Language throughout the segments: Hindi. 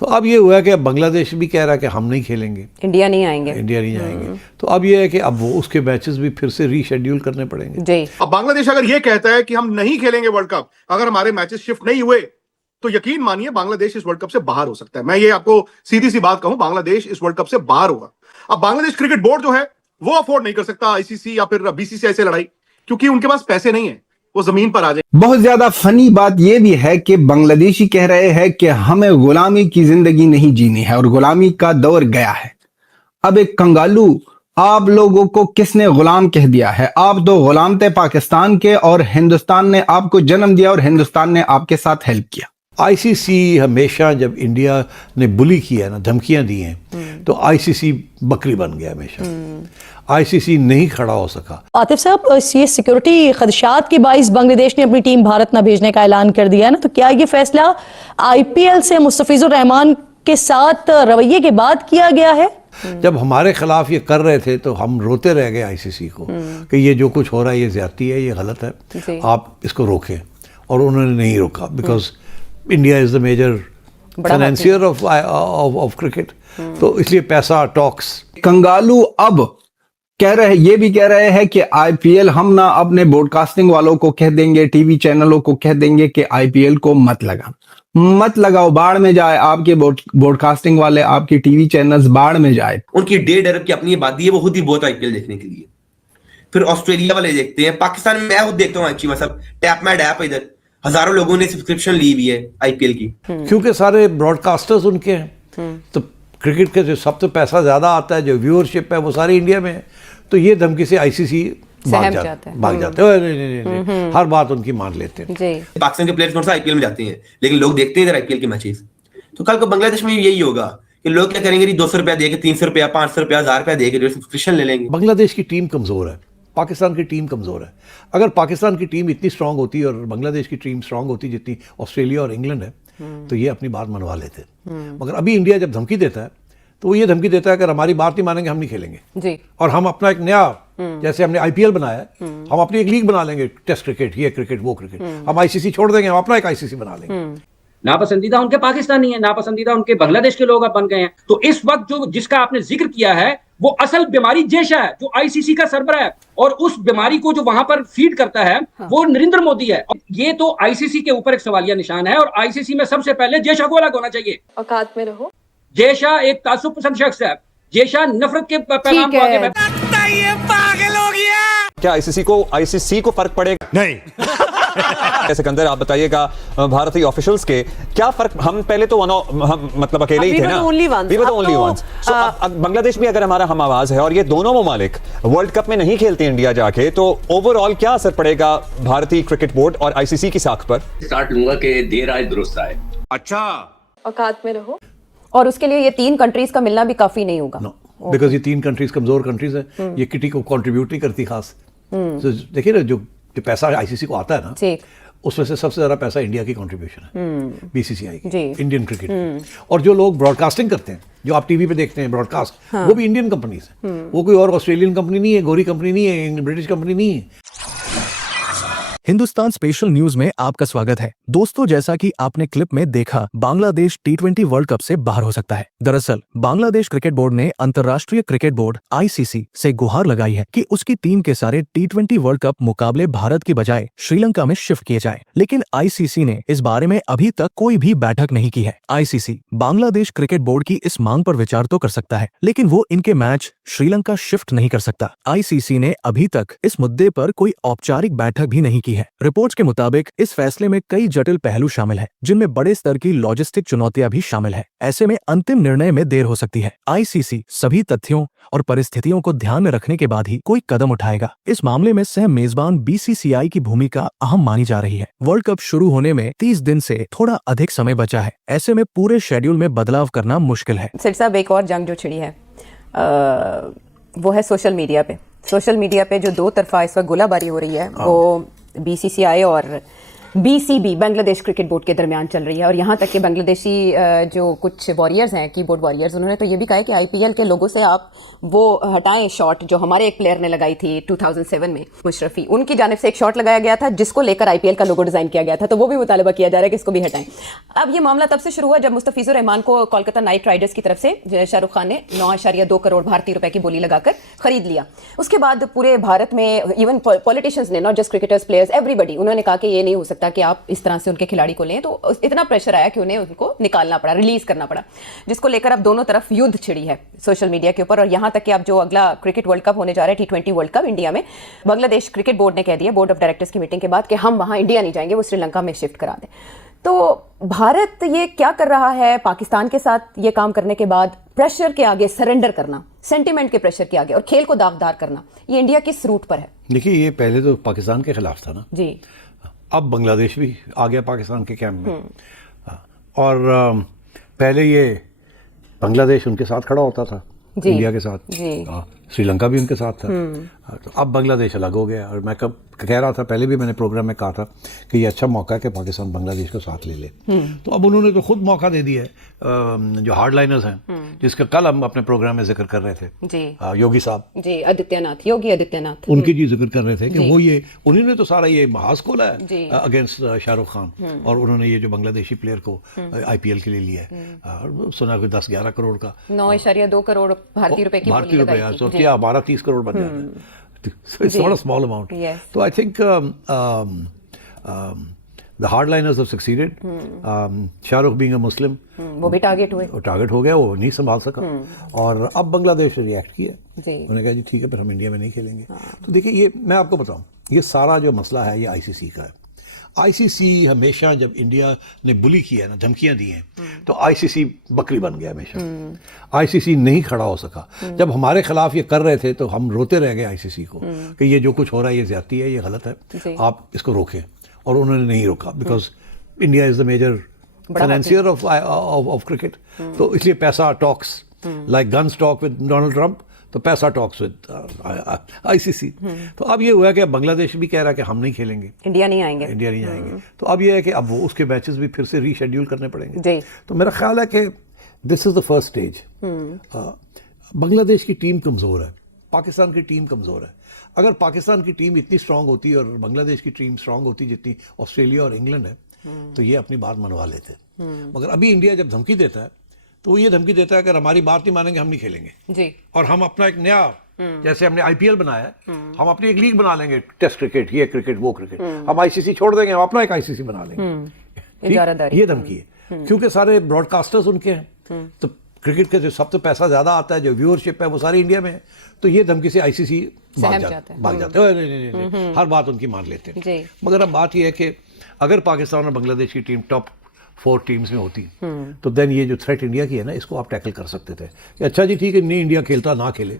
तो अब ये हुआ कि अब बांग्लादेश भी कह रहा है कि हम नहीं खेलेंगे, इंडिया नहीं आएंगे, इंडिया नहीं जाएंगे। तो अब ये है कि अब वो उसके मैचेस भी फिर से रीशेड्यूल करने पड़ेंगे जी। अब बांग्लादेश अगर ये कहता है कि हम नहीं खेलेंगे वर्ल्ड कप, अगर हमारे मैचेस शिफ्ट नहीं हुए, तो यकीन मानिए बांग्लादेश इस वर्ल्ड कप से बाहर हो सकता है। मैं ये आपको सीधी सी बात कहूं, बांग्लादेश इस वर्ल्ड कप से बाहर होगा। अब बांग्लादेश क्रिकेट बोर्ड जो है वो अफोर्ड नहीं कर सकता आईसीसी या फिर बीसीसीआई से लड़ाई, क्योंकि उनके पास पैसे नहीं है, वो जमीन पर आ जाए। बहुत ज्यादा फनी बात यह भी है कि बांग्लादेशी कह रहे हैं कि हमें गुलामी की जिंदगी नहीं जीनी है और गुलामी का दौर गया है। अब एक कंगालू, आप लोगों को किसने गुलाम कह दिया है? आप तो गुलाम थे पाकिस्तान के और हिंदुस्तान ने आपको जन्म दिया और हिंदुस्तान ने आपके साथ हेल्प किया। आईसीसी हमेशा जब इंडिया ने बुली किया है ना, धमकियां दी हैं, तो आईसीसी बकरी बन गया हमेशा। आईसीसी नहीं खड़ा हो सका। आतिफ साहब, ये सिक्योरिटी खदशात के बाइस बांग्लादेश ने अपनी टीम भारत न भेजने का ऐलान कर दिया है ना, तो क्या ये फैसला आईपीएल से मुस्तफिजुर रहमान के साथ रवैये के बाद किया गया है? जब हमारे खिलाफ ये कर रहे थे तो हम रोते रह गए आईसीसी को कि ये जो कुछ हो रहा है ये ज्यादती है, ये गलत है, आप इसको रोकें। और उन्होंने नहीं रोका, because India is the major financier of cricket. तो इसलिए पैसा टॉक्स। कंगालू अब कह रहे, ये भी कह रहे हैं कि आईपीएल हम ना अपने ब्रॉडकास्टिंग वालों को कह देंगे, टीवी चैनलों को कह देंगे कि आईपीएल को मत लगाओ, बाढ़ में जाए आपके ब्रॉडकास्टिंग वाले, आपके टीवी चैनल्स बाढ़ में जाए। उनकी 1.5 अरब की अपनी आबादी है, वो खुद ही बहुत आईपीएल देखने के लिए। फिर ऑस्ट्रेलिया वाले देखते हैं, पाकिस्तान में मैं खुद देखता हूँ एक्चुअली, मतलब टैप मैड ऐप इधर हजारों लोगों ने सब्सक्रिप्शन ली हुई है आईपीएल की, क्योंकि सारे ब्रॉडकास्टर्स उनके हैं। तो क्रिकेट के जो सबसे पैसा ज्यादा आता है, जो व्यूअरशिप है, वो सारी इंडिया में है। तो ये धमकी से आईसीसी भाग जाते हैं। नहीं, हर बात उनकी मान लेते हैं। पाकिस्तान के प्लेयर्स कौन सा आईपीएल में जाते हैं, लेकिन लोग देखते हैं इधर आईपीएल के मैचेस। तो कल को बांग्लादेश में यही होगा कि लोग क्या करेंगे, 200 रुपया देके, 300 रुपया, 500 रुपया, 1000 रुपया देके सब्सक्रिप्शन ले लेंगे। बांग्लादेश की टीम कमजोर है, पाकिस्तान की टीम कमजोर है। अगर पाकिस्तान की टीम इतनी स्ट्रांग होती और बांग्लादेश की टीम स्ट्रांग होती जितनी ऑस्ट्रेलिया और इंग्लैंड है, तो ये अपनी बात मनवा लेते। मगर अभी इंडिया जब धमकी देता है तो वो ये धमकी देता है कि अगर हमारी बात नहीं मानेंगे हम नहीं खेलेंगे जी। और हम अपना एक नया, जैसे हमने आईपीएल बनाया है, हम अपनी एक लीग बना लेंगे, टेस्ट क्रिकेट, ये क्रिकेट, वो क्रिकेट। हम आईसीसी छोड़ देंगे, हम अपना एक आईसीसी बना लेंगे। नापसंदीदा उनके पाकिस्तानी है, नापसंदीदा उनके बांग्लादेश के लोग अब बन गए हैं। तो इस वक्त जो जिसका आपने जिक्र किया है, वो असल बीमारी जेशा है, जो आईसीसी का सरबराह है, और उस बीमारी को जो वहां पर फीड करता है वो नरेंद्र मोदी है। और ये तो आईसीसी के ऊपर एक सवालिया निशान है, और आईसीसी में सबसे पहले जेशा को अलग होना चाहिए। औकात में रहो। जेशा एक तासुब पसंद शख्स है, जेशा नफरत के पैगाम को आगे ये पागल हो गया। क्या आईसीसी को फर्क पड़ेगा? नहीं। सिकंदर, आप बताइएगा भारतीय ऑफिशियल्स के क्या फर्क? हम पहले तो हम मतलब अकेले ही थे ना, ओनली वंस। बांग्लादेश भी अगर हमारा हम आवाज है और ये दोनों ममालिक वर्ल्ड कप में नहीं खेलते इंडिया जाके, तो ओवरऑल क्या असर पड़ेगा भारतीय क्रिकेट बोर्ड और आईसीसी की साख पर? स्टार्ट लूंगा कि देर आए दुरुस्त आए। अच्छा, औकात में रहो। और उसके लिए ये 3 कंट्रीज का मिलना भी काफी नहीं होगा, बिकॉज ये 3 कंट्रीज कमजोर कंट्रीज है, ये किटी को कंट्रीब्यूट नहीं करती खास। तो देखिए ना, जो पैसा आईसीसी को आता है ना, उसमें से सबसे ज्यादा पैसा इंडिया की कंट्रीब्यूशन है, बीसीसीआई की, इंडियन क्रिकेट। और जो लोग ब्रॉडकास्टिंग करते हैं, जो आप टीवी पे देखते हैं ब्रॉडकास्ट, वो भी इंडियन कंपनीज है। वो कोई और ऑस्ट्रेलियन कंपनी नहीं है, गोरी कंपनी नहीं है, ब्रिटिश कंपनी नहीं है। हिंदुस्तान स्पेशल न्यूज में आपका स्वागत है। दोस्तों, जैसा कि आपने क्लिप में देखा, बांग्लादेश T20 वर्ल्ड कप से बाहर हो सकता है। दरअसल बांग्लादेश क्रिकेट बोर्ड ने अंतर्राष्ट्रीय क्रिकेट बोर्ड आईसीसी से गुहार लगाई है कि उसकी टीम के सारे T20 वर्ल्ड कप मुकाबले भारत की बजाय श्रीलंका में शिफ्ट किए जाएं। लेकिन आईसीसी ने इस बारे में अभी तक कोई भी बैठक नहीं की है। आईसीसी बांग्लादेश क्रिकेट बोर्ड की इस मांग पर विचार तो कर सकता है, लेकिन वो इनके मैच श्रीलंका शिफ्ट नहीं कर सकता। आईसीसी ने अभी तक इस मुद्दे पर कोई औपचारिक बैठक भी नहीं की है। रिपोर्ट्स के मुताबिक इस फैसले में कई जटिल पहलू शामिल हैं, जिनमें बड़े स्तर की लॉजिस्टिक चुनौतियां भी शामिल हैं। ऐसे में अंतिम निर्णय में देर हो सकती है। आईसीसी सभी तथ्यों और परिस्थितियों को ध्यान में रखने के बाद ही कोई कदम उठाएगा। इस मामले में सह मेजबान बीसीसीआई की भूमिका अहम मानी जा रही है। वर्ल्ड कप शुरू होने में 30 दिन से थोड़ा अधिक समय बचा है। ऐसे में पूरे शेड्यूल में बदलाव करना मुश्किल है। सेठ साहब, एक और जंग जो छिड़ी है वो है सोशल मीडिया पे। सोशल मीडिया पे जो दो तरफा इस वक्त गोलाबारी हो रही है, वो बीसीसीआई और BCB बांग्लादेश क्रिकेट बोर्ड के दरमियान चल रही है और यहाँ तक कि बांग्लादेशी जो कुछ वॉरियर्स हैं, कीबोर्ड वॉरियर्स, उन्होंने तो ये भी कहा है कि IPL के लोगों से आप वो हटाएं शॉट जो हमारे एक प्लेयर ने लगाई थी 2007 में, मुशरफी, उनकी जानिब से एक शॉट लगाया गया था जिसको लेकर IPL का लोगो डिज़ाइन किया गया था, तो वो भी मुतालबा किया जा रहा है कि इसको भी हटाएं। अब ये मामला तब से शुरू हुआ जब मुस्तफिजुर रहमान को कोलकाता नाइट राइडर्स की तरफ से शाहरुख खान ने 9.2 करोड़ भारतीय रुपए की बोली लगाकर खरीद लिया। उसके बाद पूरे भारत में इवन पॉलिटिशियंस ने, not just cricketers, players, everybody, उन्होंने कहा कि ये नहीं हो सकता कि आप इस तरह से उनके खिलाड़ी को लें, तो इतना प्रेशर आया कि उन्हें उनको निकालना पड़ा, रिलीज करना पड़ा, जिसको लेकर अब दोनों तरफ युद्ध छिड़ी है सोशल मीडिया के ऊपर। और यहाँ तक कि अब जो अगला क्रिकेट वर्ल्ड कप होने जा रहा है, T20 वर्ल्ड कप इंडिया में, बांग्लादेश क्रिकेट बोर्ड ने कह दिया, बोर्ड ऑफ डायरेक्टर्स की मीटिंग के बाद, कि हम वहाँ इंडिया नहीं जाएंगे, वो श्रीलंका में शिफ्ट करा दें। तो भारत ये क्या कर रहा है पाकिस्तान के साथ ये काम करने के बाद? प्रेशर के आगे सरेंडर करना, सेंटिमेंट के प्रेशर के आगे, और खेल को दागदार करना, ये इंडिया किस रूट पर है? देखिए, ये पहले तो पाकिस्तान के खिलाफ था ना जी, अब बांग्लादेश भी आ गया पाकिस्तान के कैंप में। और पहले ये बांग्लादेश उनके साथ खड़ा होता था, इंडिया के साथ, श्रीलंका भी उनके साथ था। तो अब बांग्लादेश अलग हो गया। और मैं कब कह रहा था, पहले भी मैंने प्रोग्राम में कहा था कि ये अच्छा मौका है कि पाकिस्तान बांग्लादेश को साथ ले ले। तो अब उन्होंने तो खुद मौका दे दिया है। जो हार्डलाइनर्स हैं, जिसका कल हम अपने प्रोग्राम में जिक्र कर रहे थे, जी, योगी साहब जी, आदित्यनाथ, योगी आदित्यनाथ, उनकी जी जिक्र कर रहे थे कि वो ये, उन्होंने तो सारा ये महाज खोला है अगेंस्ट शाहरुख खान, और उन्होंने ये जो बांग्लादेशी प्लेयर को IPL के लिए लिया है, सुना कोई 10-11 करोड़ का, 9.2 करोड़ भारतीय रुपए की बोली लगाई थी। तो क्या हमारा 30 करोड़ बन जाता है? So it's not a small amount. Yes. So I think the hardliners have succeeded. Shahrukh being a Muslim, वो भी टारगेट हुए, टारगेट हो गया, वो नहीं संभाल सका। और अब बांग्लादेश ने रिएक्ट किया, उन्होंने कहा जी ठीक है, फिर हम इंडिया में नहीं खेलेंगे। तो देखिए, ये मैं आपको बताऊं, ये सारा जो मसला है ये ICC का है। ICC हमेशा, जब इंडिया ने बुली किया है ना, धमकियां दी हैं, तो ICC बकरी बन गया हमेशा। ICC नहीं खड़ा हो सका। जब हमारे खिलाफ ये कर रहे थे तो हम रोते रह गए ICC को कि ये जो कुछ हो रहा है ये ज्यादती है, ये गलत है, आप इसको रोकें। और उन्होंने नहीं रोका, because India is the major financier of cricket. तो इसलिए पैसा talks, like guns talk with Donald Trump, तो पैसा टॉक्स विद ICC। तो अब ये हुआ कि बांग्लादेश भी कह रहा है कि हम नहीं खेलेंगे, इंडिया नहीं आएंगे, इंडिया नहीं आएंगे। तो अब ये है कि अब वो उसके मैचेस भी फिर से रीशेड्यूल करने पड़ेंगे। तो मेरा ख्याल है कि this is the first stage. Bangladesh की टीम कमज़ोर है, पाकिस्तान की टीम कमज़ोर है। अगर पाकिस्तान की टीम इतनी स्ट्रांग होती और बांग्लादेश की टीम स्ट्रांग होती जितनी ऑस्ट्रेलिया और इंग्लैंड है, तो ये अपनी बात मनवा लेते। मगर अभी इंडिया जब धमकी देता है, तो ये धमकी देता है अगर हमारी बात नहीं मानेंगे हम नहीं खेलेंगे जी। और हम अपना एक नया, जैसे हमने IPL बनाया है, हम अपनी एक लीग बना लेंगे, टेस्ट क्रिकेट, ये क्रिकेट, वो क्रिकेट, हम ICC छोड़ देंगे, हम अपना एक ICC बना लेंगे। ये धमकी है, क्योंकि सारे ब्रॉडकास्टर्स उनके हैं, तो क्रिकेट के जो सब तो पैसा ज्यादा आता है, जो व्यूअरशिप है, वो सारी इंडिया में है। तो ये धमकी से ICC भाग जाते हैं, नहीं, हर बात उनकी मान लेते हैं। मगर अब बात यह है कि अगर पाकिस्तान और बांग्लादेश की टीम टॉप 4 टीम्स में होती, तो देन ये जो थ्रेट इंडिया की है ना, इसको आप टैकल कर सकते थे कि अच्छा जी ठीक है, नहीं इंडिया खेलता ना खेले,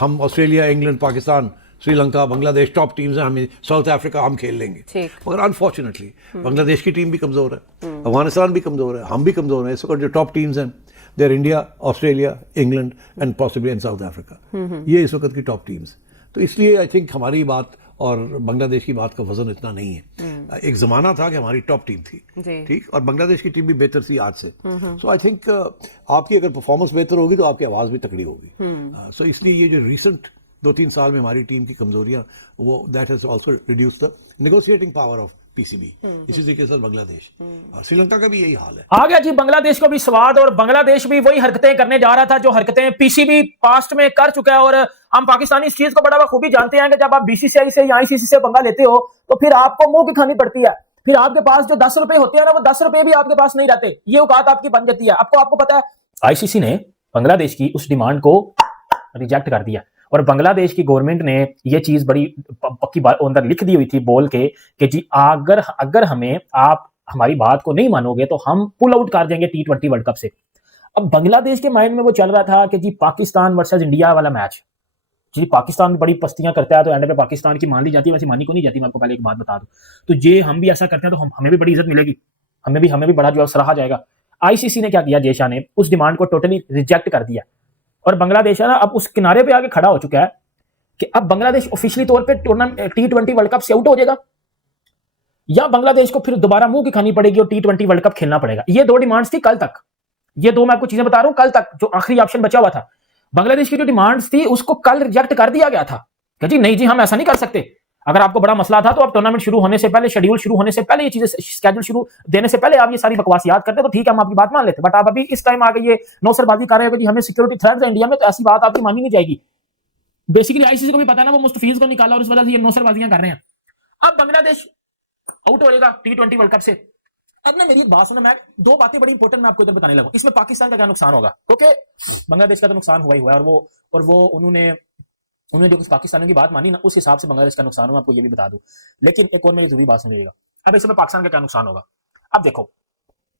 हम Australia, England, Pakistan, Sri Lanka, Bangladesh top teams हैं, हमें साउथ अफ्रीका हम खेल लेंगे। मगर अनफॉर्चुनेटली बांग्लादेश की टीम भी कमज़ोर है, अफगानिस्तान भी कमज़ोर है, हम भी कमज़ोर हैं। इस वक्त जो टॉप टीम्स हैं, there India, Australia, England and possibly in South Africa, ये इस वक्त की टॉप टीम्स। तो इसलिए आई थिंक हमारी बात और बांग्लादेश की बात का वजन इतना नहीं है। एक जमाना था कि हमारी टॉप टीम थी, ठीक, और बांग्लादेश की टीम भी बेहतर थी आज से। सो आई थिंक आपकी अगर परफॉर्मेंस बेहतर होगी तो आपकी आवाज़ भी तकड़ी होगी। सो इसलिए ये जो रिसेंट 2-3 साल में हमारी टीम की कमजोरियां, वो that has also reduced the negotiating power of PCB। इसी तरीके से बांग्लादेश और श्रीलंका का भी यही हाल है। आ गया जी बांग्लादेश को भी स्वाद, और बांग्लादेश भी वही हरकतें करने जा रहा था जो हरकतें PCB पास्ट में कर चुका है। और हम पाकिस्तानी इस चीज को बड़ा खूबी जानते हैं कि जब आप BCCI से या ICC से पंगा लेते हो तो फिर आपको मुंह की खानी पड़ती है। फिर आपके पास जो 10 रुपए होते हैं ना, वो 10 रुपए भी आपके पास नहीं रहते, ये औकात आपकी बन जाती है। आपको पता है ICC ने बांग्लादेश की उस डिमांड को रिजेक्ट कर दिया, और बांग्लादेश की गवर्नमेंट ने ये चीज बड़ी पक्की बात अंदर लिख दी हुई थी बोल के कि जी अगर हमें आप हमारी बात को नहीं मानोगे तो हम पुल आउट कर देंगे T20 वर्ल्ड कप से। अब बांग्लादेश के माइंड में वो चल रहा था कि जी पाकिस्तान वर्सेस इंडिया वाला मैच, जी पाकिस्तान बड़ी पस्तियां करता है तो एंड पे पाकिस्तान की मान ली जाती है, वैसे मानी को नहीं जाती। मैं आपको पहले एक बात बता दूं, तो ये हम भी ऐसा करते हैं तो हमें भी बड़ी इज्जत मिलेगी, हमें भी बड़ा जो सराहा जाएगा। ICC ने क्या किया, जेशा ने उस डिमांड को टोटली रिजेक्ट कर दिया, और बांग्लादेश है ना अब उस किनारे पे आके खड़ा हो चुका है कि अब बांग्लादेश ऑफिशियली तौर पे टूर्नामेंट T20 वर्ल्ड कप से आउट हो जाएगा। या बांग्लादेश को फिर दोबारा मुंह की खानी पड़ेगी और T20 वर्ल्ड कप खेलना पड़ेगा। ये दो डिमांड्स थी कल तक, ये दो मैं आपको चीजें बता रहा हूं, कल तक जो आखिरी ऑप्शन बचा हुआ था बांग्लादेश की जो डिमांड्स थी उसको कल रिजेक्ट कर दिया गया था कि जी नहीं जी हम ऐसा नहीं कर सकते। अगर आपको बड़ा मसला था तो आप टूर्नामेंट शुरू होने से पहले, शेड्यूल शुरू होने से पहले, ये चीजें स्केड्यूल शुरू देने से पहले आप ये सारी बकवास याद करते तो ठीक है, हम आपकी बात मान लेते। बट आप अभी इस टाइम आगे ये नौसरबाजी कर रहे हो कि जी हमें सिक्योरिटी थ्रेट्स है इंडिया में, तो ऐसी बात आपकी मानी नहीं जाएगी। बेसिकली आईसीसी को भी पता ना वो मुस्तफीज को निकाला और इस वजह से ये नौसरबाजियां कर रहे हैं। अब बांग्लादेश आउट होएगा T20 वर्ल्ड कप से। अब ना मेरी बात सुनो, मैं दो बातें बड़ी इंपॉर्टेंट मैं आपको इधर बताने लगा। इसमें पाकिस्तान का क्या नुकसान होगा, क्योंकि बांग्लादेश का तो नुकसान हुआ ही हुआ है, और वो उन्होंने जो कुछ पाकिस्तानियों की बात मानी ना, उस हिसाब से बांग्लादेश का नुकसान हुआ, आपको ये भी बता दूं। लेकिन एक और मेरी जरूरी बात सुनिएगा। अब इसमें पाकिस्तान का क्या नुकसान होगा। अब देखो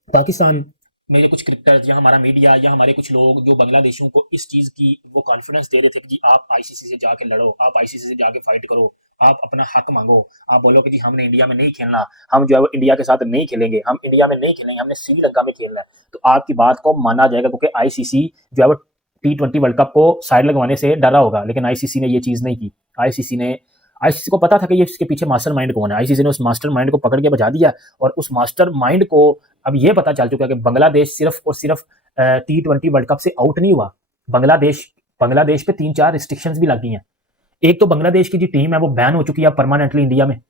पाकिस्तान में ये कुछ क्रिकेटर्स या हमारा मीडिया या हमारे कुछ लोग जो बांग्लादेशियों को इस चीज की वो कॉन्फिडेंस दे रहे थे कि आप आईसीसी से जाके लड़ो, आप आईसीसी से जाके फाइट करो, आप अपना हक मांगो, आप बोलो कि जी हमने इंडिया में नहीं खेलना, हम जो है वो इंडिया के साथ नहीं खेलेंगे, हम इंडिया में नहीं खेलेंगे, हमने श्रीलंका में खेलना है, तो आपकी बात को माना जाएगा, क्योंकि आईसीसी जो है वो T20 वर्ल्ड कप को साइड लगवाने से डरा होगा। लेकिन आईसीसी ने ये चीज नहीं की। आईसीसी को पता था कि ये इसके पीछे मास्टरमाइंड कौन है। आईसीसी ने उस मास्टरमाइंड को पकड़ के बजा दिया, और उस मास्टरमाइंड को अब ये पता चल चुका है कि बांग्लादेश सिर्फ और सिर्फ T20 वर्ल्ड कप से आउट नहीं हुआ। बांग्लादेश पे 3-4 रिस्ट्रिक्शंस भी लग गई हैं। एक तो बांग्लादेश की जो टीम है वो बैन हो चुकी है परमानेंटली इंडिया में।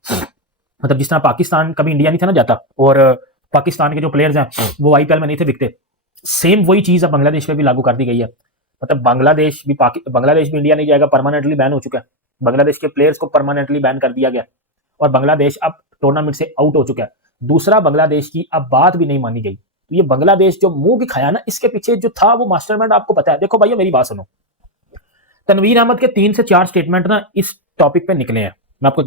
मतलब जिस तरह पाकिस्तान कभी इंडिया नहीं था ना जाता, और पाकिस्तान के जो प्लेयर्स हैं वो आईपीएल में नहीं थे दिखते, सेम वही चीज अब बांग्लादेश पे भी लागू कर दी गई है। मतलब बांग्लादेश भी इंडिया नहीं जाएगा, परमानेंटली बैन हो चुका है। बांग्लादेश के प्लेयर्स को परमानेंटली बैन कर दिया गया, और बांग्लादेश अब टूर्नामेंट से आउट हो चुका है। दूसरा, बांग्लादेश की अब बात भी नहीं मानी गई। तो ये बांग्लादेश जो मुंह की खाया ना, इसके पीछे जो था वो मास्टरमाइंड आपको पता है। देखो भाइयों मेरी बात सुनो, तनवीर अहमद के 3 से 4 स्टेटमेंट ना इस टॉपिक पे निकले हैं। मैं आपको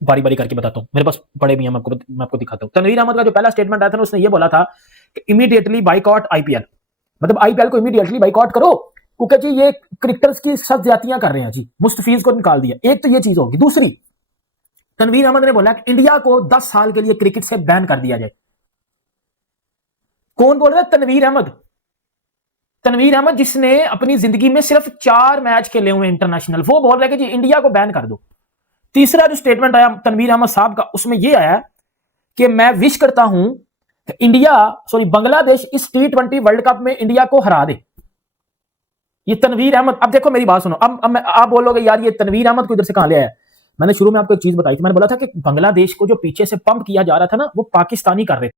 बारी बारी करके बताता हूँ, मेरे पास पड़े भी हैं, मैं आपको दिखाता हूँ। तनवीर अहमद का जो पहला स्टेटमेंट आया था ना, उसने ये बोला था कि इमीडिएटली बाइकआउट आईपीएल, मतलब आईपीएल को इमीडिएटली बाइकआउट करो, क्योंकि जी ये क्रिकेटर्स की सख्त ज्यादतियां कर रहे हैं जी, मुस्तफीज को निकाल दिया। एक तो ये चीज होगी। दूसरी, तनवीर अहमद ने बोला कि इंडिया को 10 साल के लिए क्रिकेट से बैन कर दिया जाए। कौन बोल रहा है? तनवीर अहमद जिसने अपनी जिंदगी में सिर्फ 4 मैच खेले हुए इंटरनेशनल, वो बोल रहा है कि जी इंडिया को बैन कर दो। तीसरा जो स्टेटमेंट आया तनवीर अहमद साहब का, उसमें यह आया कि मैं विश करता हूं कि बांग्लादेश इस T20 वर्ल्ड कप में इंडिया को हरा दे। ये तनवीर अहमद, अब देखो मेरी बात सुनो, अब आप बोलोगे यार ये तनवीर अहमद को इधर से कहां ले आया। मैंने शुरू में आपको एक चीज बताई थी, मैंने बोला था कि बांग्लादेश को जो पीछे से पंप किया जा रहा था ना, वो पाकिस्तानी कर रहे थे।